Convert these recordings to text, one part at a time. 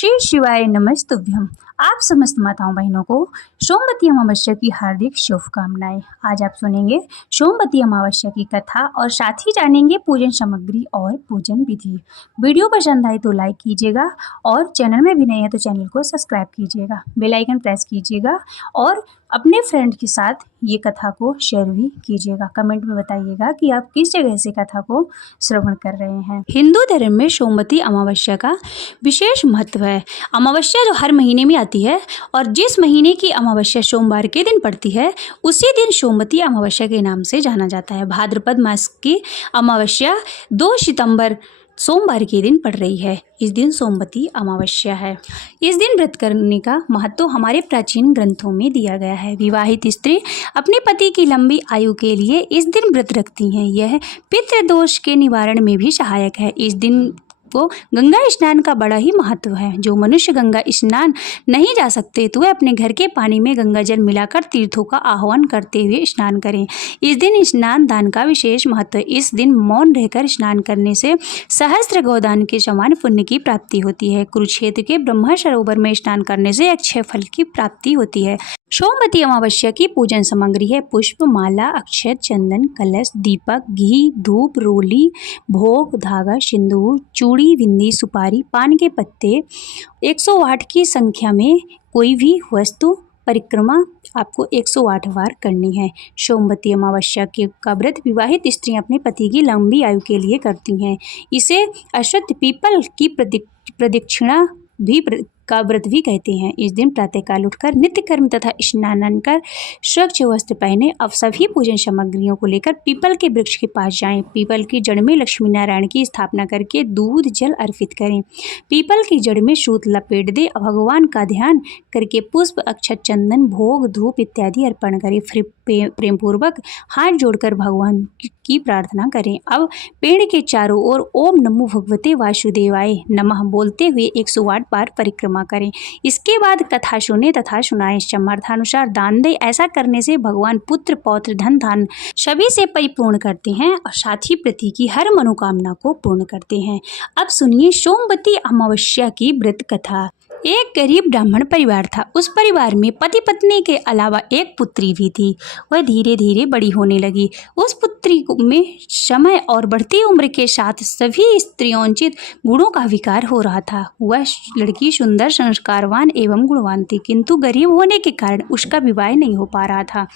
श्री शिवाय नमस्तुभ्यम। आप समस्त माताओं बहनों को सोमवती अमावस्या की हार्दिक शुभकामनाएं। आज आप सुनेंगे सोमवती अमावस्या की कथा और साथ ही जानेंगे पूजन सामग्री और पूजन विधि। वीडियो पसंद आए तो लाइक कीजिएगा और चैनल में भी नए हैं तो चैनल को सब्सक्राइब कीजिएगा, बेल आइकन प्रेस कीजिएगा और अपने फ्रेंड के साथ ये कथा को शेयर भी कीजिएगा। कमेंट में बताइएगा कि आप किस जगह से कथा को श्रवण कर रहे हैं। हिंदू धर्म में सोमवती अमावस्या का विशेष महत्व है। अमावस्या जो हर महीने में आती है और जिस महीने की अमावस्या सोमवार के दिन पड़ती है उसी दिन सोमवती अमावस्या के नाम से जाना जाता है। भाद्रपद मास की अमावस्या 2 सितंबर सोमवार के दिन पड़ रही है। इस दिन सोमवती अमावस्या है। इस दिन व्रत करने का महत्व हमारे प्राचीन ग्रंथों में दिया गया है। विवाहित स्त्री अपने पति की लंबी आयु के लिए इस दिन व्रत रखती हैं। यह पितृदोष के निवारण में भी सहायक है। इस दिन को गंगा स्नान का बड़ा ही महत्व है। जो मनुष्य गंगा स्नान नहीं जा सकते तो वे अपने घर के पानी में गंगा जल मिलाकर तीर्थों का आह्वान करते हुए स्नान करें। इस दिन स्नान दान का विशेष महत्व है। इस दिन मौन रहकर स्नान करने से सहस्त्र गोदान के समान पुण्य की प्राप्ति होती है। कुरुक्षेत्र के ब्रह्म सरोवर में स्नान करने से अक्षय फल की प्राप्ति होती है। सोमवती अमावस्या की पूजन सामग्री है पुष्प, माला, अक्षत, चंदन, कलश, दीपक, घी, धूप, रोली, भोग, धागा, सिंदूर, चूड़ी, बिंदी, सुपारी, पान के पत्ते। 108 की संख्या में कोई भी वस्तु परिक्रमा आपको 108 बार करनी है। सोमवती अमावस्या के का व्रत विवाहित स्त्रियां अपने पति की लंबी आयु के लिए करती हैं। इसे अश्वत्थ पीपल की प्रदक्षिणा भी का व्रत भी कहते हैं। इस दिन प्रातःकाल उठकर नित्य कर्म तथा स्नान कर स्वच्छ वस्त्र पहने अब सभी पूजन सामग्रियों को लेकर पीपल के वृक्ष के पास जाएं। पीपल की जड़ में लक्ष्मी नारायण की स्थापना करके दूध जल अर्पित करें। पीपल की जड़ में सूत लपेट दे भगवान का ध्यान करके पुष्प, अक्षत, चंदन, भोग, धूप इत्यादि अर्पण करें। फिर प्रेम पूर्वक हाथ जोड़कर भगवान की प्रार्थना करें। अब पेड़ के चारों ओर ओम नमो भगवते वासुदेवाय नमः बोलते हुए 108 बार परिक्रमा करें। इसके बाद कथा सुने तथा सुनाएं। सामर्थ्यानुसार दान दे। ऐसा करने से भगवान पुत्र, पौत्र, धन, धान सभी से परिपूर्ण करते हैं और साथ ही पति की हर मनोकामना को पूर्ण करते हैं। अब सुनिए सोमवती अमावस्या की व्रत कथा। एक गरीब ब्राह्मण परिवार था। उस परिवार में पति पत्नी के अलावा एक पुत्री भी थी। वह धीरे धीरे बड़ी होने लगी। उस पुत्री में समय और बढ़ती उम्र के साथ सभी स्त्रियोचित गुणों का विकार हो रहा था। वह लड़की सुंदर, संस्कारवान एवं गुणवान थी, किंतु गरीब होने के कारण उसका विवाह नहीं हो पा रहा था।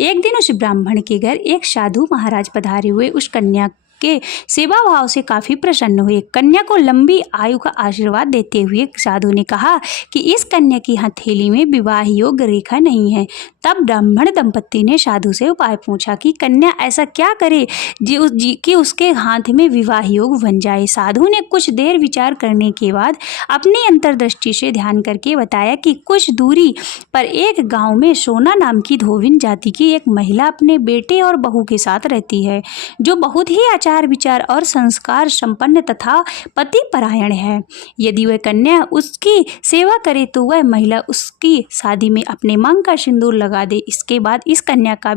एक दिन उस ब्राह्मण के घर एक साधु महाराज पधारे हुए उस कन्या के सेवा भाव से काफी प्रसन्न हुए। कन्या को लंबी आयु का आशीर्वाद देते हुए साधु ने कहा कि इस कन्या की हथेली में विवाह योग्य रेखा नहीं है। तब ब्राह्मण दंपत्ति ने साधु से उपाय पूछा कि कन्या ऐसा क्या करे कि उसके हाथ में विवाह योग बन जाए। साधु ने कुछ देर विचार करने के बाद अपनी अंतर्दृष्टि से ध्यान करके बताया कि कुछ दूरी पर एक गाँव में सोना नाम की धोबिन जाति की एक महिला अपने बेटे और बहू के साथ रहती है, जो बहुत ही विचार और संस्कार संपन्न तथा पति परायण है। यदि वह कन्या उसकी सेवा करे तो वह महिला उसकी शादी में अपने मांग का सिंदूर लगा दे। इसके बाद इस कन्या का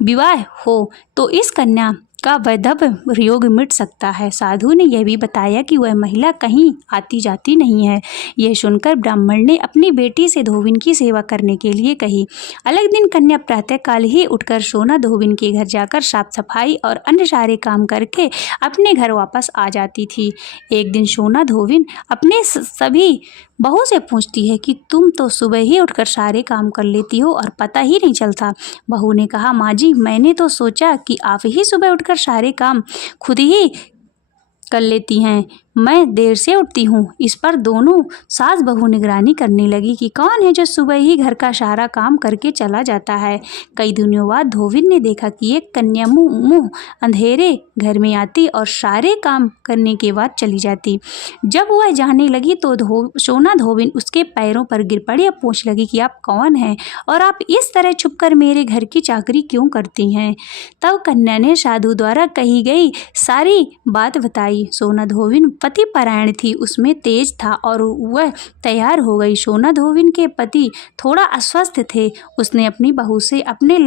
विवाह हो तो इस कन्या का वैधव्य योग मिट सकता है। साधु ने यह भी बताया कि वह महिला कहीं आती जाती नहीं है। यह सुनकर ब्राह्मण ने अपनी बेटी से धोबिन की सेवा करने के लिए कही। अलग दिन कन्या प्रातःकाल ही उठकर सोना धोबिन के घर जाकर साफ सफाई और अन्य सारे काम करके अपने घर वापस आ जाती थी। एक दिन सोना धोबिन अपने सभी बहू से पूछती है कि तुम तो सुबह ही उठकर सारे काम कर लेती हो और पता ही नहीं चलता। बहू ने कहा, माँ जी, मैंने तो सोचा कि आप ही सुबह उठकर सारे काम खुद ही कर लेती हैं, मैं देर से उठती हूँ। इस पर दोनों सास बहू निगरानी करने लगी कि कौन है जो सुबह ही घर का सारा काम करके चला जाता है। कई दिनों बाद धोबिन ने देखा कि एक कन्या मुंह अंधेरे घर में आती और सारे काम करने के बाद चली जाती। जब वह जाने लगी तो सोना धोबिन उसके पैरों पर गिर पड़ी और पूछने लगी कि आप कौन हैं और आप इस तरह छुपकर मेरे घर की चाकरी क्यों करती हैं। तब कन्या ने साधु द्वारा कही गई सारी बात बताई। सोना धोबिन पति परायण थी, उसमें तेज था और वह तैयार हो गई। सोना धोबिन के पति थोड़ा अस्वस्थ थे। उसने अपनी बहू से अपने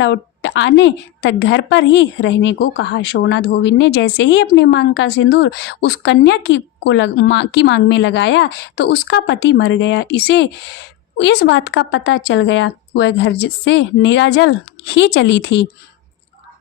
आने तक घर पर ही रहने को कहा। सोना धोबिन ने जैसे ही अपने मांग का सिंदूर उस कन्या की मांग में लगाया तो उसका पति मर गया। इस बात का पता चल गया। वह घर से निराजल ही चली थी।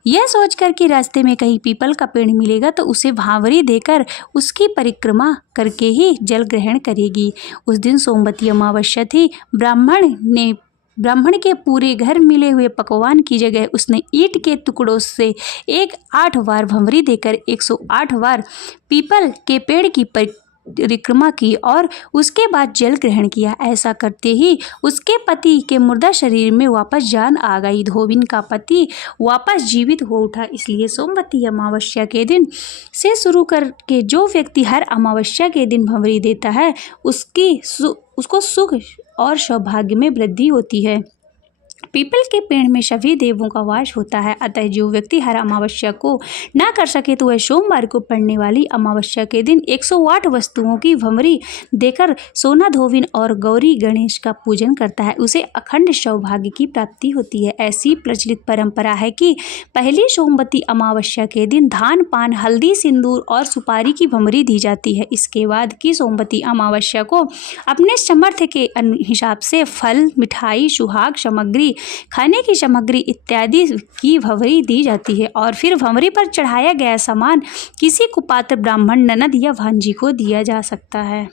यह सोचकर कि रास्ते में कहीं पीपल का पेड़ मिलेगा तो उसे भांवरी देकर उसकी परिक्रमा करके ही जल ग्रहण करेगी। उस दिन सोमवती अमावस्या थी। ब्राह्मण के पूरे घर मिले हुए पकवान की जगह उसने ईंट के टुकड़ों से 8 बार भंवरी देकर 108 बार पीपल के पेड़ की परिक्रमा की और उसके बाद जल ग्रहण किया। ऐसा करते ही उसके पति के मुर्दा शरीर में वापस जान आ गई। धोबिन का पति वापस जीवित हो उठा। इसलिए सोमवती अमावस्या के दिन से शुरू करके जो व्यक्ति हर अमावस्या के दिन भंवरी देता है उसको सुख और सौभाग्य में वृद्धि होती है। पीपल के पेड़ में सभी देवों का वास होता है। अतः जो व्यक्ति हर अमावस्या को ना कर सके तो वह सोमवार को पड़ने वाली अमावस्या के दिन 108 वस्तुओं की भंवरी देकर सोना धोबिन और गौरी गणेश का पूजन करता है, उसे अखंड सौभाग्य की प्राप्ति होती है। ऐसी प्रचलित परंपरा है कि पहली सोमवती अमावस्या के दिन धान, पान, हल्दी, सिंदूर और सुपारी की भंवरी दी जाती है। इसके बाद की सोमवती अमावस्या को अपने सामर्थ्य के हिसाब से फल, मिठाई, सुहाग सामग्री, खाने की सामग्री इत्यादि की भंवरी दी जाती है और फिर भंवरी पर चढ़ाया गया सामान किसी कुपात्र ब्राह्मण, ननद या भांजी को दिया जा सकता है।